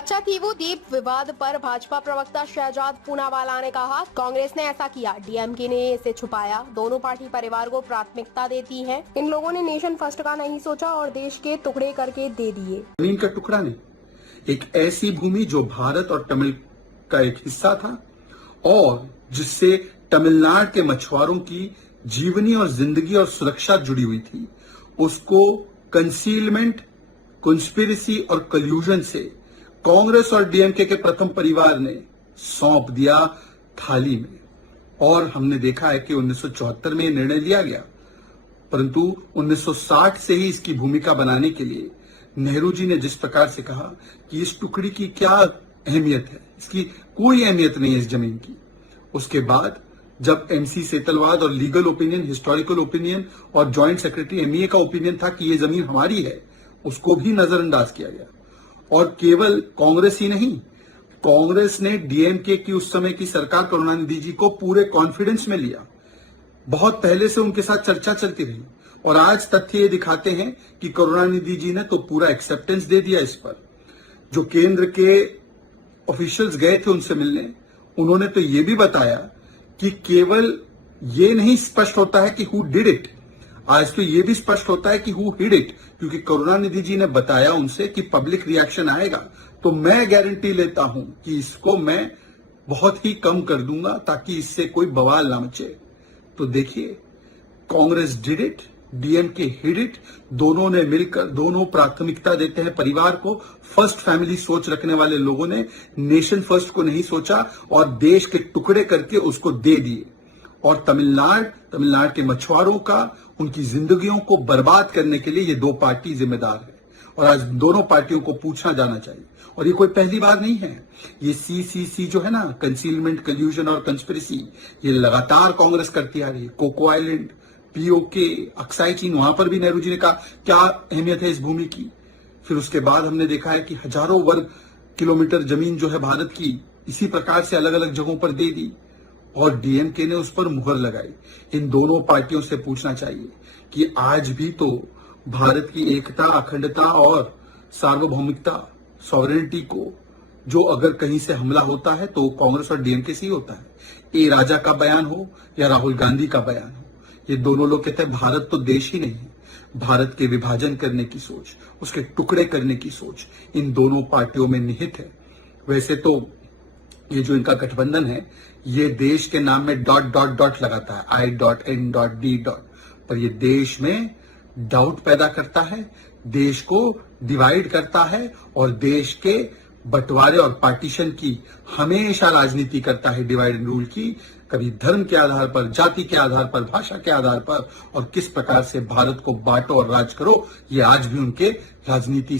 कच्चाथीवू द्वीप विवाद पर भाजपा प्रवक्ता शहजाद पूनावाला ने कहा, कांग्रेस ने ऐसा किया, डीएमके ने इसे छुपाया। दोनों पार्टी परिवार को प्राथमिकता देती है। इन लोगों ने नेशन फर्स्ट का नहीं सोचा और देश के टुकड़े करके दे दिए। जमीन का टुकड़ा नहीं, एक ऐसी भूमि जो भारत और तमिल का एक हिस्सा था और जिससे तमिलनाडु के मछुआरों की जीवनी और जिंदगी और सुरक्षा जुड़ी हुई थी, उसको कंसीलमेंट, कंस्पिरेसी और कल्यूजन से कांग्रेस और डीएमके के प्रथम परिवार ने सौंप दिया थाली में। और हमने देखा है कि 1974 में यह निर्णय लिया गया, परंतु 1960 से ही इसकी भूमिका बनाने के लिए नेहरू जी ने जिस प्रकार से कहा कि इस टुकड़ी की क्या अहमियत है, इसकी कोई अहमियत नहीं है इस जमीन की। उसके बाद जब एमसी सेतलवाद और लीगल ओपिनियन, हिस्टोरिकल ओपिनियन और जॉइंट सेक्रेटरी एमईए का ओपिनियन था कि ये जमीन हमारी है, उसको भी नजरअंदाज किया गया। और केवल कांग्रेस ही नहीं, कांग्रेस ने डीएमके की उस समय की सरकार करुणानिधि जी को पूरे कॉन्फिडेंस में लिया। बहुत पहले से उनके साथ चर्चा चलती रही और आज तथ्य ये दिखाते हैं कि करुणानिधि जी ने तो पूरा एक्सेप्टेंस दे दिया इस पर। जो केंद्र के ऑफिशियल्स गए थे उनसे मिलने, उन्होंने तो ये भी बताया कि केवल ये नहीं स्पष्ट होता है कि हु डिड इट, आज तो ये भी स्पष्ट होता है कि हु हिड इट, क्योंकि करुणानिधि जी ने बताया उनसे कि पब्लिक रिएक्शन आएगा तो मैं गारंटी लेता हूं कि इसको मैं बहुत ही कम कर दूंगा ताकि इससे कोई बवाल ना मचे। तो देखिए, Congress did it, DMK hid it, दोनों ने मिलकर, दोनों प्राथमिकता देते हैं परिवार को। फर्स्ट फैमिली सोच रखने वाले लोगों ने नेशन फर्स्ट को नहीं सोचा और देश के टुकड़े करके उसको दे दिए। और तमिलनाडु के मछुआरों का, उनकी जिंदगियों को बर्बाद करने के लिए ये दो पार्टी जिम्मेदार है और आज दोनों पार्टियों को पूछना जाना चाहिए। और ये कोई पहली बार नहीं है, ये सीसीसी जो है ना, कंसीलमेंट, कल्यूजन और कंस्पिरेसी, ये लगातार कांग्रेस करती आ रही है। कोको आइलैंड, पीओके, अक्साई चीन, वहां पर भी नेहरू जी ने कहा क्या अहमियत है इस भूमि की। फिर उसके बाद हमने देखा है कि हजारों वर्ग किलोमीटर जमीन जो है भारत की, इसी प्रकार से अलग अलग जगहों पर दे दी और डीएमके ने उस पर मुहर लगाई। इन दोनों पार्टियों से पूछना चाहिए कि आज भी तो भारत की एकता, अखंडता और सार्वभौमिकता, सॉवरेनिटी को जो अगर कहीं से हमला होता है तो कांग्रेस और डीएमके से ही होता है। ए राजा का बयान हो या राहुल गांधी का बयान हो, ये दोनों लोग कहते हैं भारत तो देश ही नहीं है। भारत के विभाजन करने की सोच, उसके टुकड़े करने की सोच इन दोनों पार्टियों में निहित है। वैसे तो ये जो इनका गठबंधन है, ये देश के नाम में डॉट डॉट डॉट लगाता है, I.N.D. पर ये देश में डाउट पैदा करता है, देश को डिवाइड करता है और देश के बंटवारे और पार्टीशन की हमेशा राजनीति करता है, डिवाइड एंड रूल की। कभी धर्म के आधार पर, जाति के आधार पर, भाषा के आधार पर, और किस प्रकार से भारत को बांटो और राज करो, ये आज भी उनके राजनीति